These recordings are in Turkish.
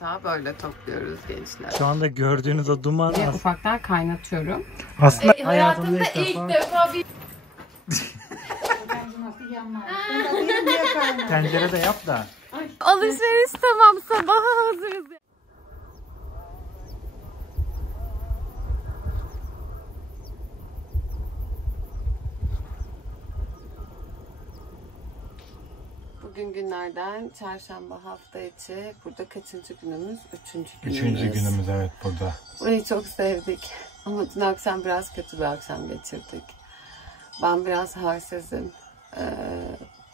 Yatağı böyle topluyoruz gençler. Şu anda gördüğünüz o duman ufaktan kaynatıyorum. aslında hayatımda ilk defa bir tencerede yap da. alışveriş tamam, sabaha hazırız. Bugün günlerden çarşamba, hafta içi. Burada kaçıncı günümüz? Üçüncü günümüz. Evet, burada. Burayı çok sevdik. Ama dün akşam biraz kötü bir akşam geçirdik. Ben biraz halsizim.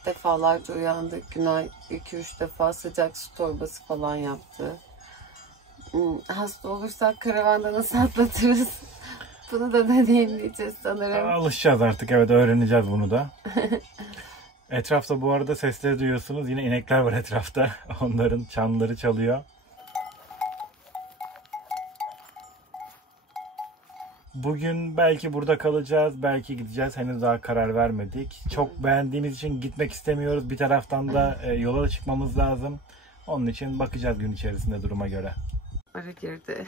Defalarca uyandık. Günay 2-3 defa sıcak su torbası falan yaptı. Hasta olursak karavanda nasıl atlatırız? Bunu da deneyimleyeceğiz sanırım. Alışacağız artık, evet, öğreneceğiz bunu da. Etrafta bu arada sesleri duyuyorsunuz. Yine inekler var etrafta. Onların çanları çalıyor. Bugün belki burada kalacağız, belki gideceğiz. Henüz daha karar vermedik. Çok beğendiğimiz için gitmek istemiyoruz. Bir taraftan da yola da çıkmamız lazım. Onun için bakacağız gün içerisinde duruma göre. Ara girdi.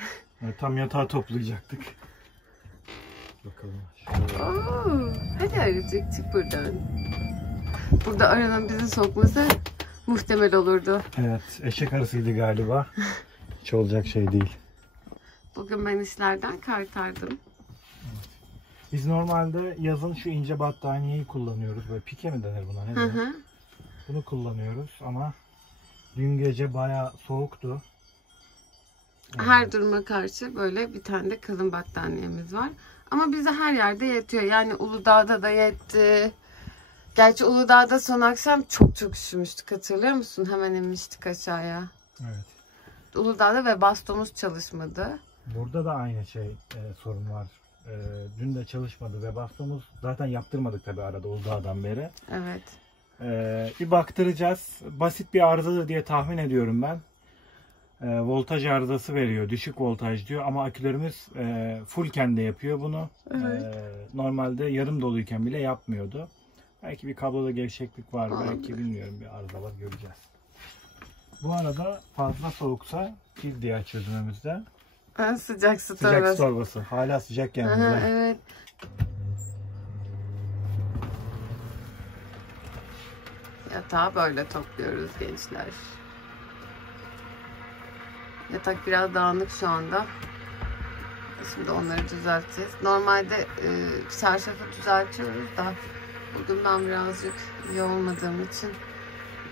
Tam yatağı toplayacaktık. Bakalım. Hadi arayacak, çık buradan. Burada aranın bizi sokması muhtemel olurdu. Evet, eşek arısıydı galiba. Hiç olacak şey değil. Bugün ben işlerden kaytardım. Evet. Biz normalde yazın şu ince battaniyeyi kullanıyoruz. Böyle pike mi denir buna? Ne denir? Bunu kullanıyoruz ama dün gece bayağı soğuktu. Her duruma karşı böyle bir tane de kalın battaniyemiz var. Ama bize her yerde yetiyor. Yani Uludağ'da da yetti. Gerçi Uludağ'da son akşam çok üşümüştük, hatırlıyor musun? Hemen inmiştik aşağıya. Evet. Uludağ'da ve bastomuz çalışmadı. Burada da aynı sorun var. Dün de çalışmadı ve bastomuz zaten yaptırmadık tabii arada Uludağ'dan beri. Evet. Bir baktıracağız. Basit bir arızadır diye tahmin ediyorum ben. Voltaj arızası veriyor. Düşük voltaj diyor ama akülerimiz fullken de yapıyor bunu. Evet. Normalde yarım doluyken bile yapmıyordu. Belki bir kabloda gevşeklik var. Belki bilmiyorum, bir arıza var, göreceğiz. Bu arada fazla soğuksa pil diğer çözümümüzde. Sıcak su Sıcak torbası. su torbası. Hala sıcak yanımızda. Evet. Yatağı böyle topluyoruz gençler. Yatak biraz dağınık şu anda. Şimdi onları düzelteceğiz. Normalde çarşafı düzeltiyoruz da bugün ben birazcık iyi olmadığım için,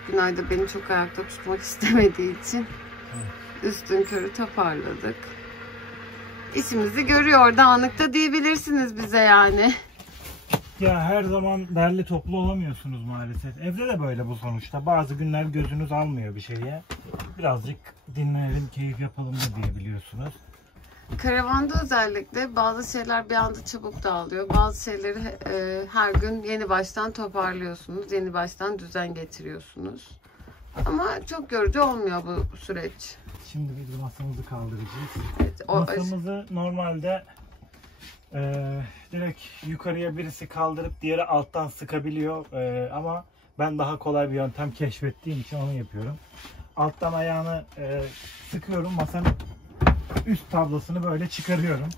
Günay da beni çok ayakta tutmak istemediği için üstünkörü toparladık. İşimizi görüyor, dağınıkta diyebilirsiniz bize yani. Ya her zaman derli toplu olamıyorsunuz maalesef. Evde de böyle bu sonuçta. Bazı günler gözünüz almıyor bir şeye. Birazcık dinlenelim, keyif yapalım da diyebiliyorsunuz. Karavanda özellikle bazı şeyler bir anda çabuk dağılıyor. Bazı şeyleri her gün yeni baştan toparlıyorsunuz. Yeni baştan düzen getiriyorsunuz. Ama çok yorucu olmuyor bu süreç. Şimdi biz masamızı kaldıracağız. Evet, Masamızı normalde direkt yukarıya birisi kaldırıp diğeri alttan sıkabiliyor. Ama ben daha kolay bir yöntem keşfettiğim için onu yapıyorum. Alttan ayağını sıkıyorum, masanın üst tablasını böyle çıkarıyorum.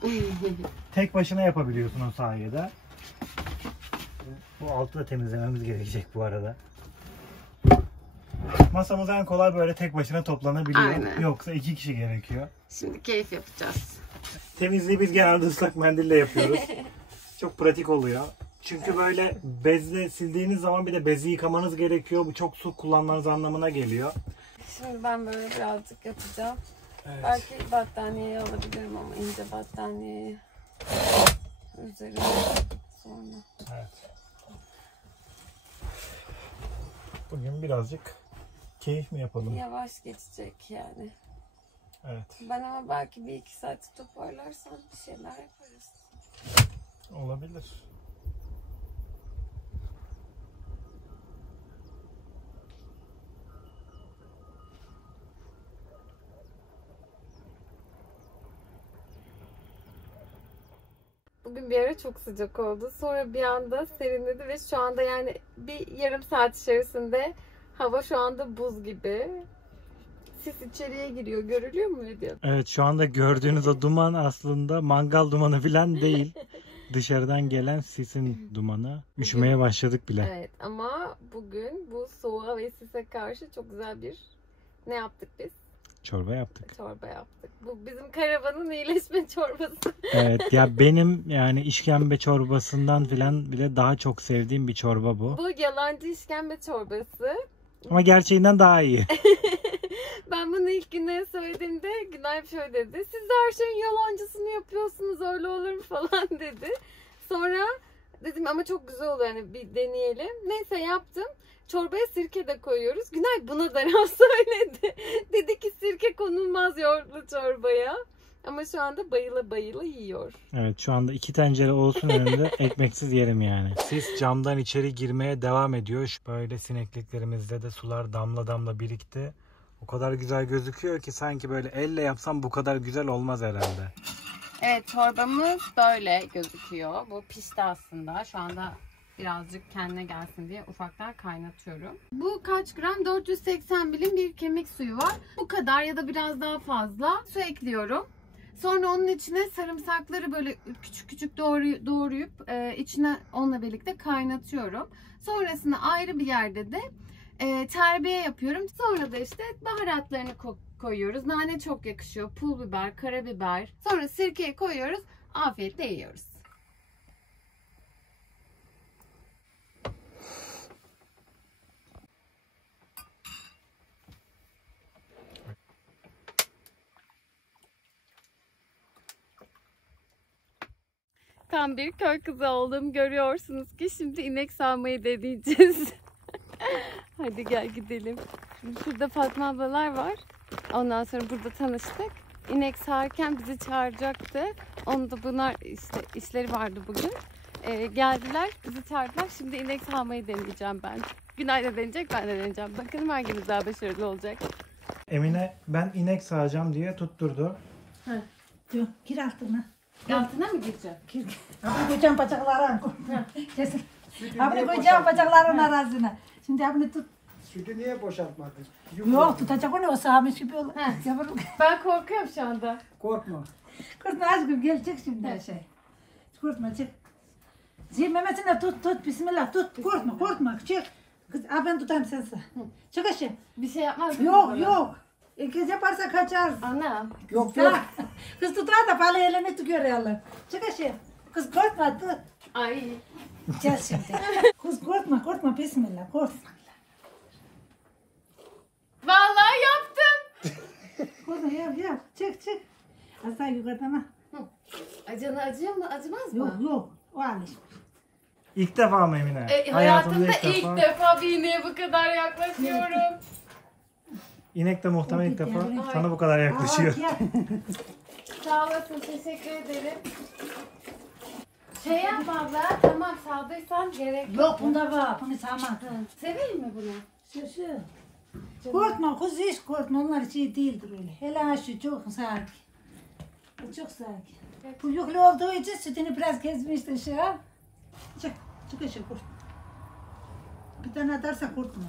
Tek başına yapabiliyorsun o sayede. Bu altı da temizlememiz gerekecek bu arada. Masamız en kolay böyle tek başına toplanabiliyor. Aynen. Yoksa 2 kişi gerekiyor. Şimdi keyif yapacağız. Temizliği biz genelde ıslak mendille yapıyoruz. Çok pratik oluyor. Çünkü böyle bezle sildiğiniz zaman bir de bezi yıkamanız gerekiyor. Bu çok su kullanmanız anlamına geliyor. Şimdi ben böyle birazcık yapacağım. Evet. Belki battaniyeyi alabilirim ama ince battaniyeyi üzerine sonra. Evet. Bugün birazcık keyif mi yapalım? Yavaş geçecek yani. Evet. Ben ama belki 1-2 saat toparlarsam bir şeyler yaparız. Olabilir. Bugün bir ara çok sıcak oldu. Sonra bir anda serinledi ve şu anda yani bir yarım saat içerisinde hava şu anda buz gibi. sis içeriye giriyor. Görülüyor mu video? Evet, şu anda gördüğünüz o duman aslında mangal dumanı falan değil. Dışarıdan gelen sisin dumanı. Üşümeye başladık bile. Evet ama bugün bu soğuğa ve sise karşı çok güzel bir ne yaptık biz? Çorba yaptık. Çorba yaptık. Bu bizim karavanın iyileşme çorbası. Evet ya, benim yani işkembe çorbasından filan bile daha çok sevdiğim bir çorba bu. Bu yalancı işkembe çorbası. Ama gerçeğinden daha iyi. Ben bunu ilk Günay'a söylediğimde Günay şöyle dedi. Siz de her şeyin yalancısını yapıyorsunuz, öyle olur mu falan dedi. Sonra dedim ama çok güzel oluyor, yani bir deneyelim. Neyse yaptım. Çorbaya sirke de koyuyoruz. Günay buna da laf söyledi. Dedi ki sirke konulmaz yoğurtlu çorbaya. Ama şu anda bayıla bayıla yiyor. Evet, şu anda 2 tencere olsun önümde, ekmeksiz yerim yani. Sis camdan içeri girmeye devam ediyor. Böyle sinekliklerimizde de sular damla damla birikti. O kadar güzel gözüküyor ki sanki böyle elle yapsam bu kadar güzel olmaz herhalde. Evet, çorbamız böyle gözüküyor. Bu pişti aslında. Şu anda birazcık kendine gelsin diye ufaktan kaynatıyorum. Bu kaç gram? 480 milim bir kemik suyu var. Bu kadar ya da biraz daha fazla su ekliyorum. Sonra onun içine sarımsakları böyle küçük küçük doğrayıp içine onunla birlikte kaynatıyorum. Sonrasında ayrı bir yerde de terbiye yapıyorum. Sonra da işte baharatlarını koyuyoruz. Nane çok yakışıyor. Pul biber, karabiber. Sonra sirkeyi koyuyoruz. Afiyetle yiyoruz. Tam bir köy kızı oldum. Görüyorsunuz ki şimdi inek sağmayı deneyeceğiz. Hadi gel gidelim. Şimdi şurada Fatma ablalar var. Ondan sonra burada tanıştık. İnek sağarken bizi çağıracaktı. Onu da bunlar işte işleri vardı bugün. Geldiler, bizi çağırdılar. Şimdi inek sağmayı deneyeceğim ben. Günay da deneyecek, ben de deneyeceğim. Bakalım hangimiz daha başarılı olacak. Emine ben inek sağacağım diye tutturdu. Yok, gir altına. Altına mı gireceğim? Gir. Abi koyacağım bacaklarına. Kesin. Abi koyacağım bacaklarının arasına. Şimdi abini tut. Sütü niye boşaltmadın? Yok, tutacak onu, o sağmış gibi olur. He. Yavrum, Ben korkuyorum şu anda. Korkma. korkma aşkım, gelecek şimdi her şey. Korkma, çık. Memesine tut, bismillah, tut. Korkma, çık. Kız, ben tutayım sen sağ. Çık aşağı. Bir şey yapmaz mısın bana? Yok. İkisi yaparsa kaçar. Ana. Yok. Kız tutar da palı elini tutuyor yallah. Çık aşağı. Kız korkma, tut. Ay. Gel şimdi. Kız korkma, bismillah, korkma. Vallahi yaptım. Korkma, yap. Çık. Asla yukarıdan ha. Canı acıyor mu? Acımaz mı? Yok. O alış. İlk defa mı Emine? Hayatımda ilk defa bir ineğe bu kadar yaklaşıyorum. İnek de muhtemelen ilk O defa gidiyor. sana bu kadar yaklaşıyor. Gel. Sağ olasın, teşekkür ederim. Şey yap abla, tamam saldıysan gerek yok. Yok, bunda var. Bunu sağma. Seveyim mi bunu? Şu. Korkma kız, hiç korkma. Onlar şey değildir öyle. Hele şu çok sakin. Bu çok sakin. Bu yüklü olduğu için sütünü biraz kesmiştir şu an. Çık aşağı, korkma. Bir tane atarsa korkma.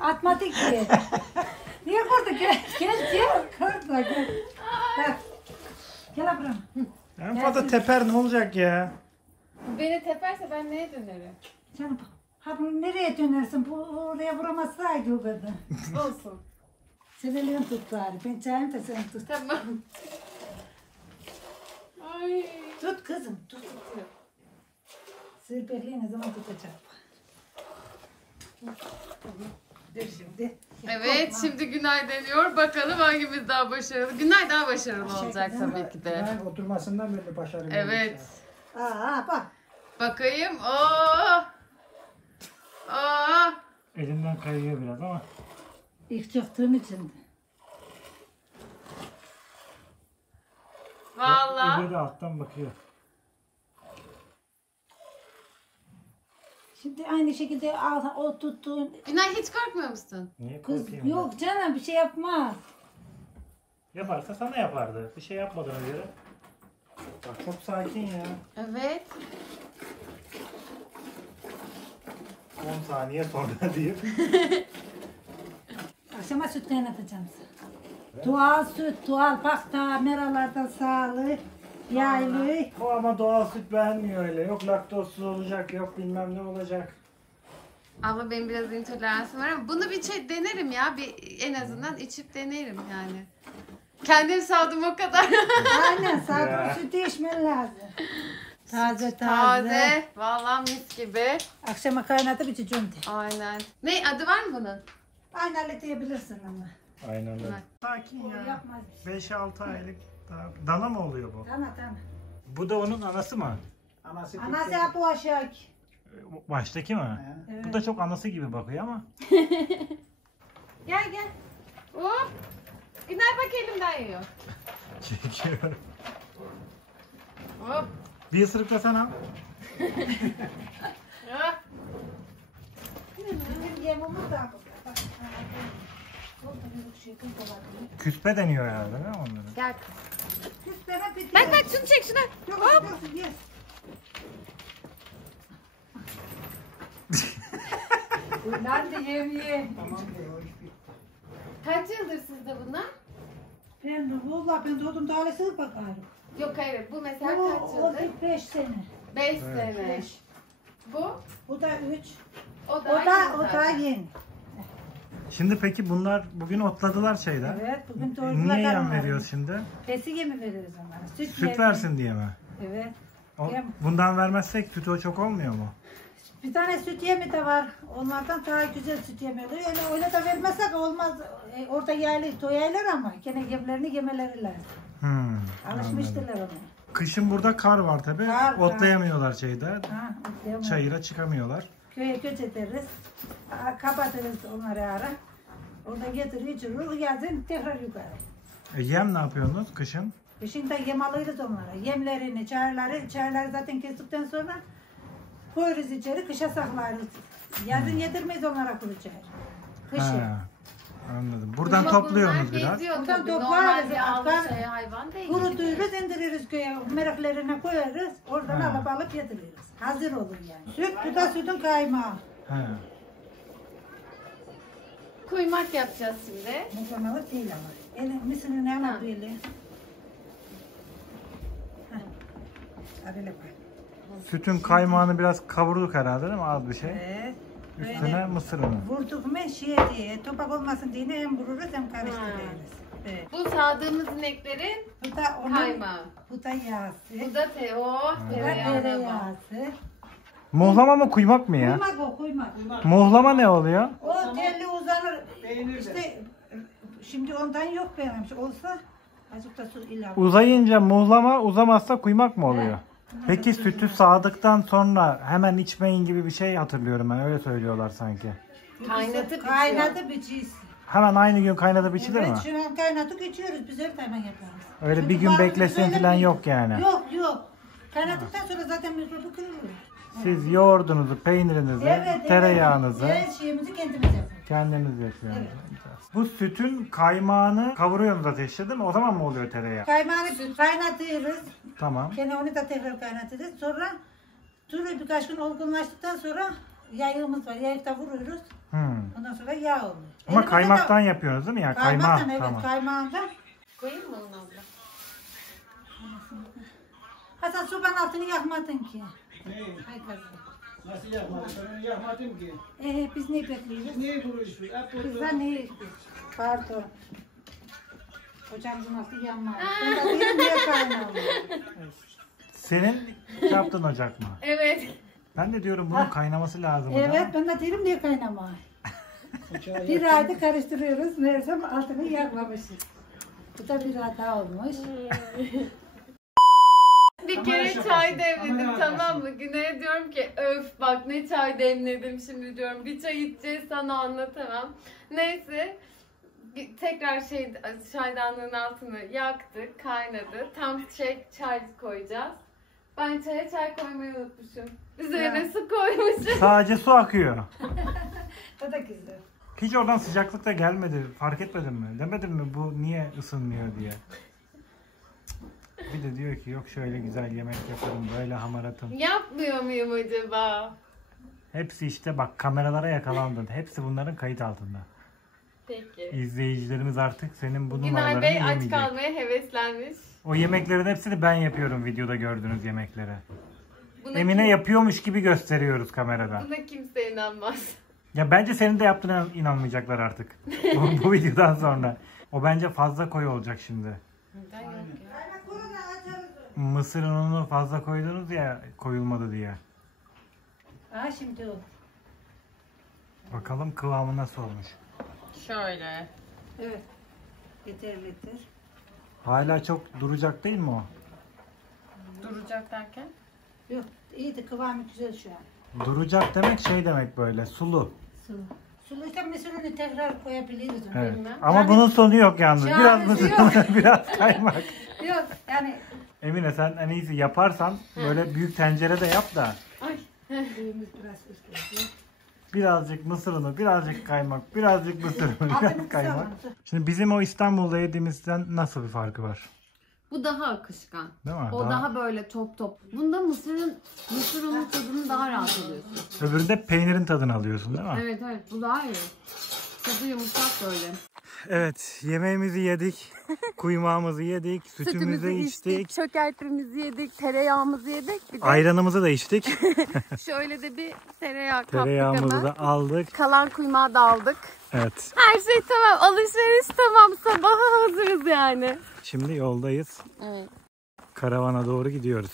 Atmadık ki. Niye korktun? Gel. Korkma, gel. Bak. Gel ablam. En fazla teper ne olacak ya? Bu beni teperse ben neye dönerim? Canım, ha bunu nereye dönersin? Bu oraya vuramazsaydı o kadar. Olsun. Sen elini tut bari. Ben çayım da sen tut. Tamam. Ay. Tut kızım, tut. Sırberliği ne zaman tutacak? Dur şimdi. Evet, şimdi Günay deniyor. Bakalım hangimiz daha başarılı. Günay daha başarılı olacak tabii ki de. Ben oturmasından böyle başarılı. Evet. Bak. Bakayım. Oo. Aa. Elimden kayıyor biraz ama. İlk çıktığım için. Vallahi. Öbürü de alttan bakıyor. Şimdi aynı şekilde o tuttuğun Günay hiç korkmuyor musun? Niye kız korkayım ya? yok canım, bir şey yapmaz. Yaparsa sana yapardı. Bir şey yapmadığına göre. Bak çok sakin ya. Evet. 10 saniye sonra diyeyim. Akşama süt kaynatacağım sana. Doğal süt, doğal pakta, meralardan sağlı, yaylı. O ama doğal süt beğenmiyor öyle. Yok laktozsuz olacak, yok bilmem ne olacak. Ama benim biraz intoleransım var ama bunu bir denerim ya. En azından içip denerim yani. Kendim savdım o kadar. Aynen, sağlıklı sütü içmen lazım. Taze. Taze. Vallahi mis gibi. Akşama kaynatıp içeceğim de. Aynen. Ne adı var mı bunun? Aynen diyebilirsin ama. Aynen öyle. Sakin ya. Yapmaz. 5-6 aylık daha. Dana mı oluyor bu? Tamam. Bu da onun anası mı? Anası Anası hep o aşağı. Baştaki mi? Evet. Bu da çok anası gibi bakıyor ama. Gel. Hop. İner bak elimden yiyor. Çekiyorum. Hop. Bir ısırık da sana. Hop. Bizim yemimiz de Küspe deniyor herhalde değil mi onların? Gel. Bak Bak şunu çek şunu. Hop. Ulan de yem. Tamam diyor, o iş bitti. Kaç yıldır sizde bunlar? Ben doğdum talihsiz bakarım. Yok hayır bu mesela kaç O yıldır? 5 sene. 5 sene. Bu? Bu da 3. O O da da yeni. Şimdi peki bunlar bugün otladılar şeyden. Evet, bugün doğrular. Niye yem veriyoruz şimdi? Besi yemi veriyoruz onlara. Süt yemi. versin diye mi? Evet. Yem. Bundan vermezsek sütü o çok olmuyor mu? Bir tane süt yemi de var. Onlardan daha güzel süt yemi oluyor. Öyle de vermezsek olmaz. Orada yaylı toyaylar ama gene yemlerini yemeleri lazım. Alışmıştılar ona. Kışın burada kar var tabi. Kar. Otlayamıyorlar şeyde. Ha, otlayamam. Çayıra çıkamıyorlar. Köye göç ederiz. Kapatırız onları ara. Orada getirir, içirir. Yazın tekrar yukarı. Yem ne yapıyorsunuz kışın? Şimdi yem alırız onlara. Yemlerini, çayları zaten kestikten sonra koyarız içeri, kışa saklarız. Yazın yedirmeyiz onlara kuru çay. Kışın. Ha, anladım. Buradan Ama topluyorsunuz bunlar biraz. geziyor Buradan tabii. toplarız. Normal yağlı Akar- şey hayvan değil. Kurutuyuruz, indiririz köye. Meraklarına koyarız. Oradan Ha. alıp yediririz. Hazır olur yani. Süt, bu da sütün kaymağı. Ha. Kuymak yapacağız şimdi. Mutlamalı değil ama. Mısırın ne ama böyle. Arayla koy. Sütün kaymağını biraz kavurduk herhalde değil mi? Az bir şey. Evet. Üstüne Böyle mısır unu. vurduk mu şey diye, topak olmasın diye hem vururuz hem karıştırırız. Evet. Bu sağdığımız ineklerin Bu da onun, kaymağı. bu da yağsı. Bu da Bu da tereyağına bak. tereyağısı. Muhlama mı kuymak mı ya? Kuymak o, kuymak. Muhlama ne oluyor? O telli uzanır. Peynir de. İşte şimdi ondan yok beğenmiş. Olsa azıcık da su ilave. Uzayınca muhlama, uzamazsa kuymak mı oluyor? Peki sütü sağdıktan sonra hemen içmeyin gibi bir şey hatırlıyorum ben. Öyle söylüyorlar sanki. Kaynatıp Kaynatıp içiyiz. Hemen aynı gün kaynatıp içilir Evet, mi? şu an kaynatıp içiyoruz. Biz her zaman yaparız. Öyle Çünkü bir gün bazı beklesin öyle falan mi? yok yani. Yok. Kaynattıktan sonra zaten mikrobu kırılır. Siz yoğurdunuzu, peynirinizi, tereyağınızı Her şeyimizi kendimiz yapıyoruz. kendiniz yapıyorsunuz. Bu sütün kaymağını kavuruyorsunuz ateşte değil mi? O zaman mı oluyor tereyağı? Kaymağını kaynatıyoruz. Tamam. Gene onu da tekrar kaynatırız. Sonra turu birkaç gün olgunlaştıktan sonra yayığımız var. Yayıkta vuruyoruz. Ondan sonra yağ oluyor. Ama Elimizde kaymaktan de- yapıyorsunuz değil mi? Yani Kaymaktan kaymak. evet, Tamam. kaymağından. Koyayım mı onu abla? Hasan sobanın altını yakmadın ki. Ne? Hay kızım. Nasıl yapmadın? Ben onu yapmadım ki. Biz ne bekliyoruz? Niye vuruyorsun? Hep vurdun. Kızlar ne? Pardon. Ocağımızın altı yanmaz. Ben de diyorum niye kaynağım? Senin yaptığın ocak mı? Evet. Ben de diyorum bunun kaynaması lazım. Evet ben de diyorum niye kaynama? Uçağı Bir ayda karıştırıyoruz. Meğersem altını yakmamışız. Bu da bir hata olmuş. Bir kere çay demledim tamam mı? Güney'e diyorum ki öf bak ne çay demledim şimdi diyorum. Bir çay içeceğiz sana anlatamam. Neyse tekrar çaydanlığın altını yaktık, kaynadı. Tam çay koyacağız. Ben çaya çay koymayı unutmuşum. Üzerine su koymuşum. Sadece su akıyor. O da güzel. Hiç oradan sıcaklık da gelmedi. Fark etmedin mi? Demedin mi bu niye ısınmıyor diye? Bir de diyor ki yok şöyle güzel yemek yaparım, böyle hamaratım. Yapmıyor muyum acaba? Hepsi işte bak kameralara yakalandın. Hepsi bunların kayıt altında. Peki. İzleyicilerimiz artık senin bu Günay numaralarını Bey aç yemeyecek. kalmaya heveslenmiş. O yemeklerin hepsini ben yapıyorum, videoda gördüğünüz yemekleri. Buna Emine yapıyormuş gibi gösteriyoruz kameradan. Buna kimse inanmaz. Ya bence senin de yaptığına inanmayacaklar artık. bu videodan sonra. O bence fazla koyu olacak şimdi. Neden yok ya? Mısır ununu fazla koydunuz ya, koyulmadı diye. Ha şimdi o. Bakalım kıvamı nasıl olmuş. Şöyle. Evet. Yeterlidir. Hala çok duracak değil mi o? Duracak derken? Yok iyiydi kıvamı güzel şu an. Duracak demek şey demek böyle, sulu. Sulu. Suluyken mısırını tekrar koyabiliriz. onu. Evet. Bilmem. Ama Yani- bunun sonu yok yalnız. Biraz Çaresi mısır, yok. biraz kaymak. Yok yani Emine sen en iyisi yaparsan böyle büyük tencerede yap da Ay. suyumuz biraz ıslık. birazcık mısır unu, birazcık kaymak, birazcık mısır unu, biraz Altını kaymak. kısalım. Şimdi bizim o İstanbul'da yediğimizden nasıl bir farkı var? Bu daha akışkan. Değil mi? O daha böyle top top. Bunda mısır unun tadını daha rahat alıyorsun. Öbüründe peynirin tadını alıyorsun değil mi? Evet evet, bu daha iyi. Tadı yumuşak böyle. Evet, yemeğimizi yedik, kuymağımızı yedik, sütümüzü içtik, çökertimizi yedik, tereyağımızı yedik. Bir de ayranımızı da içtik, şöyle de bir tereyağı kaptık tereyağımızı hemen. da aldık. Kalan kuymağı da aldık. Evet, Her şey tamam, alışveriş tamam, sabaha hazırız yani. şimdi yoldayız. Evet. Karavana doğru gidiyoruz.